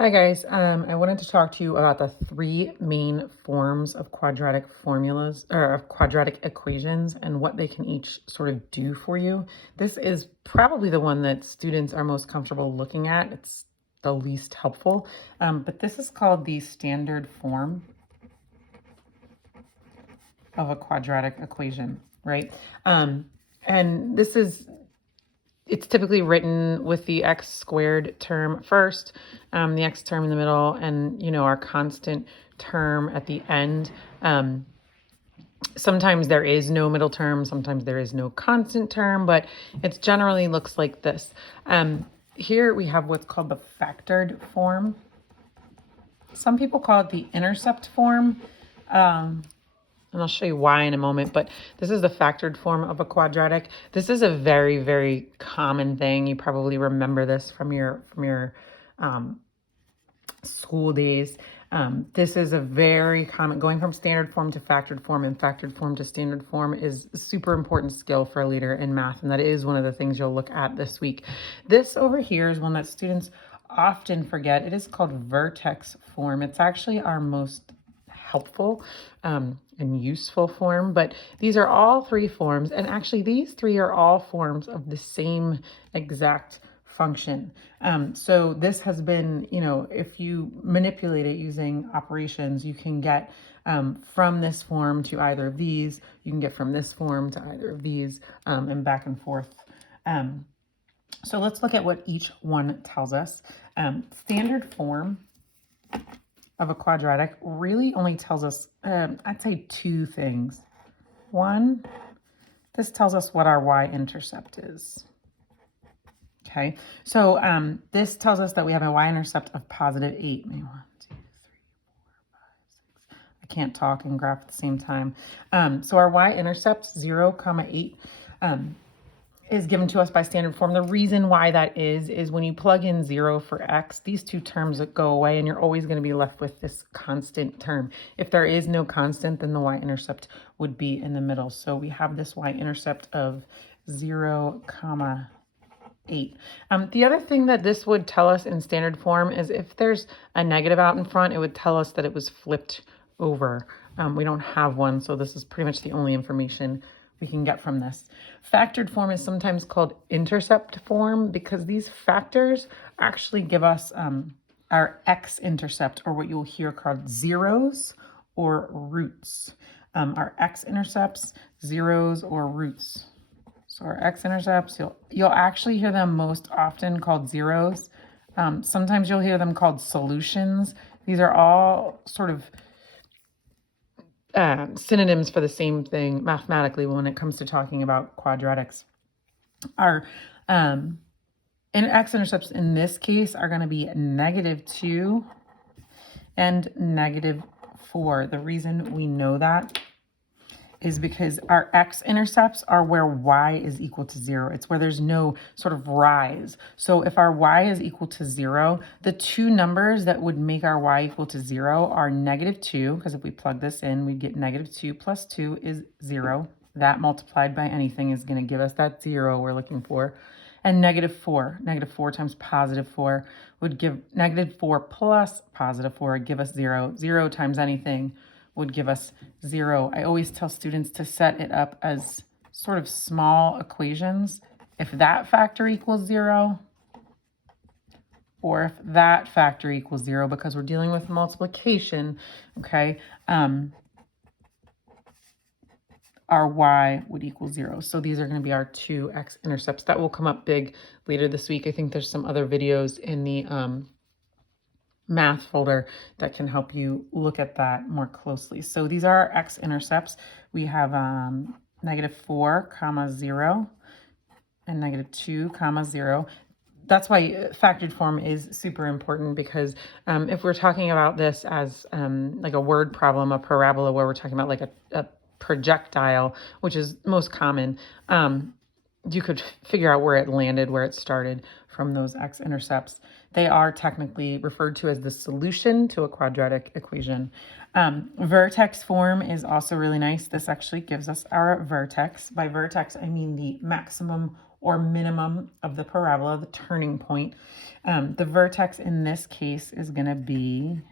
Hi guys, I wanted to talk to you about the three main forms of quadratic formulas or of quadratic equations and what they can each sort of do for you. This is probably the one that students are most comfortable looking at. It's the least helpful, but this is called the standard form of a quadratic equation, right? And it's typically written with the x squared term first, the x term in the middle, and our constant term at the end. Sometimes there is no middle term, sometimes there is no constant term, but it generally looks like this. Here we have what's called the factored form. Some people call it the intercept form. And I'll show you why in a moment, but this is the factored form of a quadratic. This is a very, very common thing. You probably remember this from your school days. This is a very common, going from standard form to factored form and factored form to standard form is a super important skill for a leader in math, and that is one of the things you'll look at this week. This over here is one that students often forget. It is called vertex form. It's actually our most helpful and useful form, but these are all three forms, and actually these three are all forms of the same exact function. So this has been, if you manipulate it using operations, you can get from this form to either of these, you can get from this form to either of these, and back and forth. So let's look at what each one tells us. Standard form of a quadratic really only tells us, I'd say, two things. One, this tells us what our y-intercept is. Okay, so this tells us that we have a y-intercept of positive 8. Maybe 1, 2, 3, 4, 5, 6. I can't talk and graph at the same time. So our y-intercept, 0, 8, is given to us by standard form. The reason why that is when you plug in 0 for x, these two terms go away and you're always going to be left with this constant term. If there is no constant, then the y-intercept would be in the middle. So we have this y-intercept of 0, 8. The other thing that this would tell us in standard form is if there's a negative out in front, it would tell us that it was flipped over. We don't have one, so this is pretty much the only information we can get from this. Factored form is sometimes called intercept form because these factors actually give us our x-intercept, or what you'll hear called zeros or roots. Our x-intercepts, zeros or roots. So our x-intercepts, you'll actually hear them most often called zeros. Sometimes you'll hear them called solutions. These are all sort of synonyms for the same thing mathematically when it comes to talking about quadratics. Our x-intercepts in this case are going to be -2 and -4. The reason we know that is because our x-intercepts are where y is equal to 0. It's where there's no sort of rise. So if our y is equal to 0, the two numbers that would make our y equal to 0 are -2, because if we plug this in, we'd get -2 plus 2 is 0. That multiplied by anything is going to give us that 0 we're looking for. And -4. -4 times +4 would give -4 plus +4 would give us 0. 0 times anything would give us 0. I always tell students to set it up as sort of small equations. If that factor equals 0, or if that factor equals 0, because we're dealing with multiplication, okay, our y would equal 0. So these are going to be our two x-intercepts. That will come up big later this week. I think there's some other videos in the math folder that can help you look at that more closely. So these are our x-intercepts. We have -4, 0 and -2, 0. That's why factored form is super important, because if we're talking about this as like a word problem, a parabola, where we're talking about like a projectile, which is most common, you could figure out where it landed, where it started from those x-intercepts. They are technically referred to as the solution to a quadratic equation. Vertex form is also really nice. This actually gives us our vertex. By vertex, I mean the maximum or minimum of the parabola, the turning point. The vertex in this case is going to be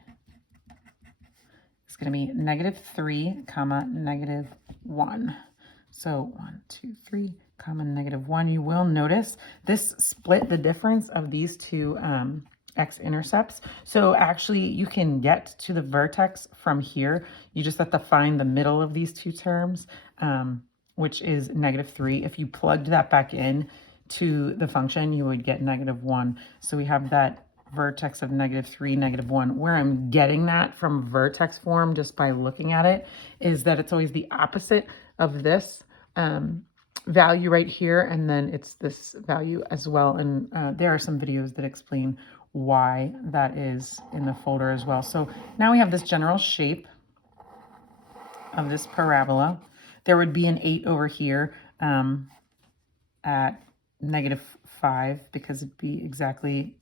-3, comma, -1. So 1, 2, 3, comma, -1. You will notice this split the difference of these two x-intercepts. So actually you can get to the vertex from here. You just have to find the middle of these two terms, which is -3. If you plugged that back in to the function, you would get -1. So we have that vertex of -3, -1. Where I'm getting that from vertex form just by looking at it is that it's always the opposite of this value right here, and then it's this value as well. And there are some videos that explain why that is in the folder as well. So now we have this general shape of this parabola. There would be an 8 over here at -5 because it'd be exactly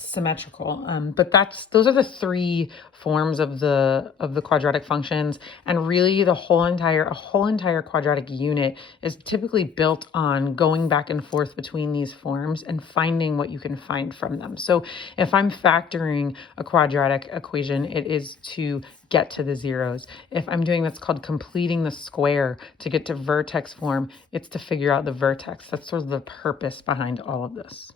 symmetrical. But those are the three forms of the quadratic functions, and really a whole entire quadratic unit is typically built on going back and forth between these forms and finding what you can find from them. So if I'm factoring a quadratic equation, it is to get to the zeros. If I'm doing what's called completing the square to get to vertex form, it's to figure out the vertex. That's sort of the purpose behind all of this.